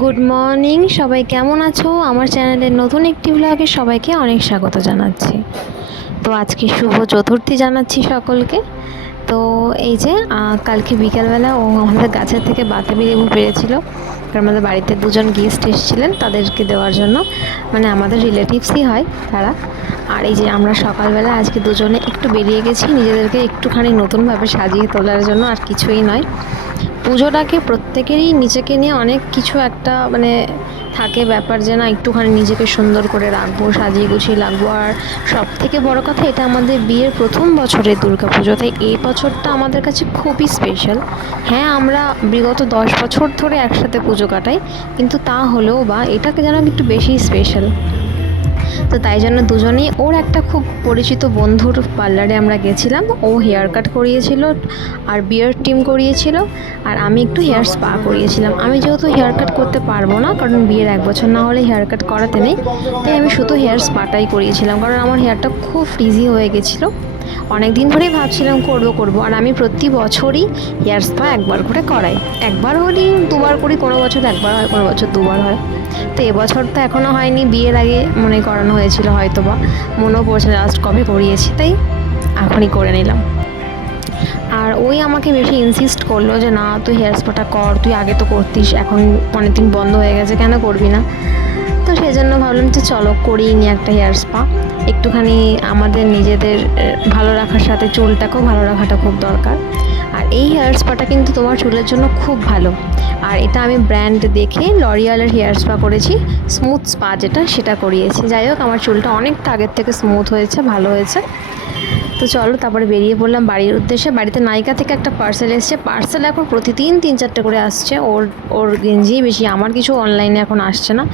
Good morning, সবাই কেমন আছো? আমার চ্যানেলের নতুন একটি ব্লগে সবাইকে অনেক স্বাগত জানাচ্ছি। তো আজকে শুভ চতুর্থী জানাচ্ছি সকলকে। তো এই যে কালকে বিকালবেলা ও আমাদের গাছের থেকে বাতাবি লেবু পেরেছিল, কারণ আমাদের বাড়িতে দুজন গেস্ট এসেছিলেন তাদেরকে দেওয়ার জন্য, মানে আমাদের রিলেটিভসই হয় তারা। আর এই যে আমরা সকালবেলা আজকে দুজনে একটু বেরিয়ে গেছি নিজেদেরকে একটুখানি নতুনভাবে সাজিয়ে তোলার জন্য, আর কিছুই নয়। পুজোটাকে প্রত্যেকেরই নিজেকে নিয়ে অনেক কিছু একটা মানে থাকে ব্যাপার, যে না একটুখানি নিজেকে সুন্দর করে রাখবো, সাজিয়ে গুছিয়ে রাখবো। আর সব থেকে বড় কথা, এটা আমাদের বিয়ের প্রথম বছরের দুর্গাপুজো, তাই এই বছরটা আমাদের কাছে খুবই স্পেশাল। হ্যাঁ, আমরা বিগত 10 বছর ধরে একসাথে পুজো কাটাই, কিন্তু তা হলেও বা এটাকে যেন একটু বেশি স্পেশাল। তো তাই জন্য দুজনেই ওর একটা খুব পরিচিত বন্ধুর পার্লারে আমরা গেছিলাম। ও হেয়ার কাট করিয়েছিল আর বিয়ার ট্রিম করিয়েছিল, আর আমি একটু হেয়ার স্পা করিয়েছিলাম। আমি যেহেতু হেয়ার কাট করতে পারবো না, কারণ বিয়ের 1 বছর না হলে হেয়ার কাট করাতে নেই, তাই আমি শুধু হেয়ার স্পাটাই করিয়েছিলাম, কারণ আমার হেয়ারটা খুব ফ্রিজি হয়ে গেছিলো। অনেক দিন ধরেই ভাবছিলাম করব, আর আমি প্রতি বছরই হেয়ার স্পা একবার করে করাই। একবার হলেই দুবার করি, কোনো বছর একবার হয়, কোনো বছর দুবার হয়। তো এবছর তো এখনও হয়নি, বিয়ের আগে মনে করানো হয়েছিল হয়তো, বা মনেও পড়ছে লাস্ট কবে করিয়েছি, তাই এখনই করে নিলাম। আর ওই আমাকে বেশি ইনসিস্ট করলো যে না তুই হেয়ার স্পাটা কর, তুই আগে তো করতিস, এখন অনেকদিন বন্ধ হয়ে গেছে, কেন করবি না? তো সেই জন্য ভাবলাম যে চলো করিয়ে নিই একটা হেয়ার স্পা। একটুখানি আমাদের নিজেদের ভালো রাখার সাথে চুলটাকেও ভালো রাখাটা খুব দরকার। আর এই হেয়ার স্পাটা কিন্তু তোমার চুলের জন্য খুব ভালো। আর এটা আমি ব্র্যান্ড দেখে লরিয়ালের হেয়ার স্পা করেছি, স্মুথ স্পা যেটা, সেটা করিয়েছি। যাই হোক, আমার চুলটা অনেকটা আগের থেকে স্মুথ হয়েছে, ভালো হয়েছে। তো চলো তারপরে বেরিয়ে পড়লাম বাড়ির উদ্দেশ্যে। বাড়িতে নাইকা থেকে একটা পার্সেল এসছে। পার্সেল এখন প্রতিদিন 3-4টে করে আসছে। ওর গেঞ্জিই বেশি, আমার কিছু অনলাইনে এখন আসছে না।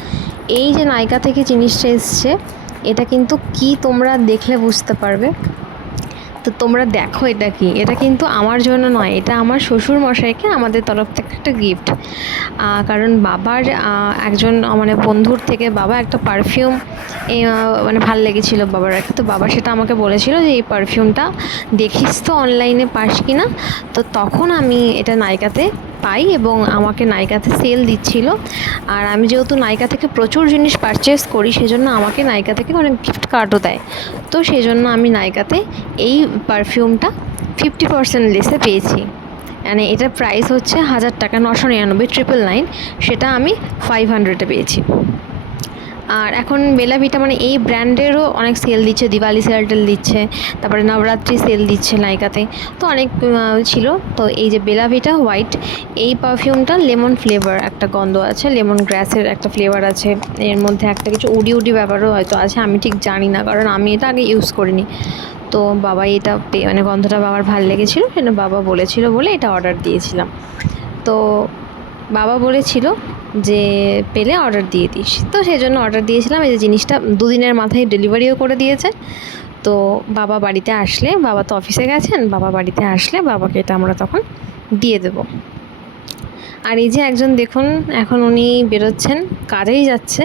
এই যে নাইকা থেকে জিনিসটা এসছে, এটা কিন্তু কি তোমরা দেখলে বুঝতে পারবে। তো তোমরা দেখো এটা কি। এটা কিন্তু আমার জন্য নয়, এটা আমার শ্বশুর মশাইকে আমাদের তরফ থেকে একটা গিফট। কারণ বাবার একজন মানে বন্ধুর থেকে বাবা একটা পারফিউম মানে ভাল লেগেছিলো বাবার একটা, তো বাবা সেটা আমাকে বলেছিল যে এই পারফিউমটা দেখিস তো অনলাইনে পাস কি না। তো তখন আমি এটা নাইকাতে পাই এবং আমাকে নাইকাতে সেল দিচ্ছিল। আর আমি যেহেতু নাইকা থেকে প্রচুর জিনিস পারচেস করি, সেজন্য আমাকে নাইকা থেকে অনেক গিফট কার্ডও দেয়। তো সেই জন্য আমি নাইকাতে এই পারফিউমটা 50% লেসে পেয়েছি। মানে এটার প্রাইস হচ্ছে 1000 টাকা, 999, 999, সেটা আমি 500-এ পেয়েছি। আর এখন বেলা ভিটা মানে এই ব্র্যান্ডেরও অনেক সেল দিচ্ছে, দিওয়ালি সেল টেল দিচ্ছে, তারপরে নবরাত্রি সেল দিচ্ছে নাইকাতে, তো অনেক ছিল। তো এই যে বেলা ভিটা হোয়াইট, এই পারফিউমটা লেমন ফ্লেভার একটা গন্ধ আছে, লেমন গ্রাসের একটা ফ্লেভার আছে, এর মধ্যে একটা কিছু উডি উডি ব্যাপারও হয়তো আছে, আমি ঠিক জানি না, কারণ আমি এটা আগে ইউজ করিনি। তো বাবা এটা মানে গন্ধটা বাবার ভালো লেগেছিলো, সেটা বাবা বলেছিল বলে এটা অর্ডার দিয়েছিলাম। তো বাবা বলেছিল যে পেলে অর্ডার দিয়ে দিস, তো সেই জন্য অর্ডার দিয়েছিলাম। এই যে জিনিসটা 2 দিনের মাথায় ডেলিভারিও করে দিয়েছে। তো বাবা বাড়িতে আসলে, বাবা তো অফিসে গেছেন, বাবা বাড়িতে আসলে বাবাকে এটা আমরা তখন দিয়ে দেবো। আর এই যে একজন দেখুন, এখন উনি বেরোচ্ছেন, কাজেই যাচ্ছে,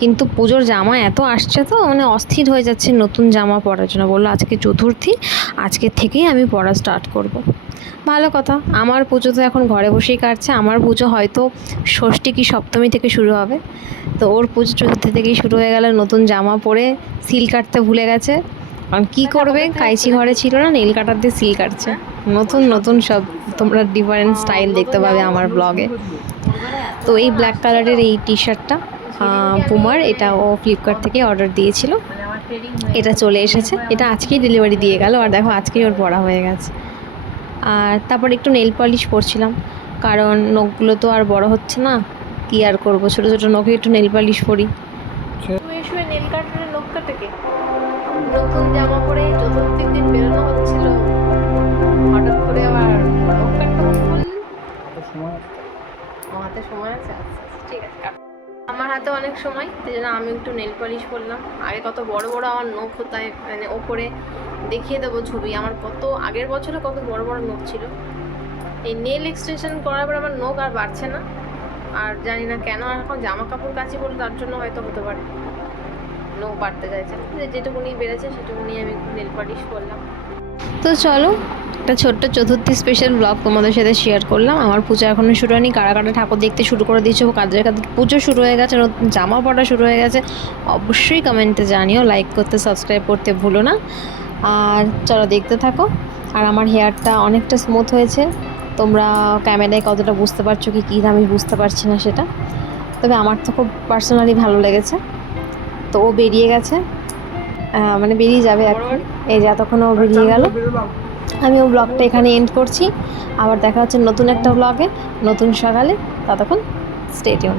কিন্তু পুজোর জামা এত আসছে তো মানে অস্থির হয়ে যাচ্ছে নতুন জামা পরার জন্য। বললো আজকে চতুর্থী, আজকে থেকেই আমি পড়া স্টার্ট করব। ভালো কথা, আমার পুজো তো এখন ঘরে বসেই কাটছে। আমার পুজো হয়তো ষষ্ঠী কি সপ্তমী থেকে শুরু হবে, তো ওর পুজো চতুর্থী থেকেই শুরু হয়ে গেল। নতুন জামা পরে সিল কাটতে ভুলে গেছে, কারণ কী করবে, কাইচি ঘরে ছিল না, নীল কাটার দিয়ে সিল কাটছে। নতুন নতুন সব তোমরা ডিফারেন্ট স্টাইল দেখতে পাবে আমার ব্লগে। তো এই ব্ল্যাক কালারের এই টি শার্টটা পুমার, এটা ও ফ্লিপকার্ট থেকে অর্ডার দিয়েছিল, এটা চলে এসেছে। এটা আজকেই ডেলিভারি দিয়ে গেল, আর দেখো আজকেই ওর পড়া হয়ে গেছে। আর তারপর একটু নেল পলিশ পরছিলাম, কারণ নখগুলো তো আর বড় হচ্ছে না, কী আর করবো, ছোটো ছোটো নখে একটু নেল পলিশ পরি। শুয়ে শুয়ে নেল কাটারে নখ কাটে কে? নতুন জামা পরে চতুর্থীর দিন বেরোনো হচ্ছিল, হঠাৎ করে আবার নখ কাটতে বসে বললেন। হাতে সময় আছে, আচ্ছা ঠিক আছে। আমার হাতে অনেক সময়, সেই জন্য আমি একটু নেল পলিশ করলাম। আগে কত বড় বড় আমার নখ হতায়, মানে ওপরে দেখিয়ে দেবো ছবি, আমার কত আগের বছরে কত বড় বড় নখ ছিল। এই নেল এক্সটেনশন করার পর আমার নখ আর বাড়ছে না, আর জানি না কেন। আর এখন জামা কাপড় কাচি বলে তার জন্য হয়তো হতে পারে। এখনও পারতে চাইছে না, যেটুকুনি বেড়েছে সেটুকুনি আমি নেল পালিশ করলাম। তো চলো, একটা ছোট্ট চতুর্থী স্পেশাল ব্লগ তোমাদের সাথে শেয়ার করলাম। আমার পুজো এখনও শুরু হয়নি, কারা কারা ঠাকুর দেখতে শুরু করে দিয়েছো, কাদের কাদের পুজো শুরু হয়ে গেছে, নতুন জামা পরা শুরু হয়ে গেছে, অবশ্যই কমেন্টে জানিও, লাইক করতে সাবস্ক্রাইব করতে ভুলো না। আর চলো দেখতে থাকো। আর আমার হেয়ারটা অনেকটা স্মুথ হয়েছে, তোমরা ক্যামেরায় কতটা বুঝতে পারছো কি কী আমি বুঝতে পারছি না সেটা, তবে আমার তো খুব পার্সোনালি ভালো লেগেছে। তো ও বেরিয়ে গেছে, মানে বেরিয়ে যাবে এখন, এই যে এতক্ষণ ও বেরিয়ে গেল। আমি ও ব্লগটা এখানে এন্ড করছি, আবার দেখা হচ্ছে নতুন একটা ব্লগে নতুন সকালে, ততক্ষণ স্টে টিউন।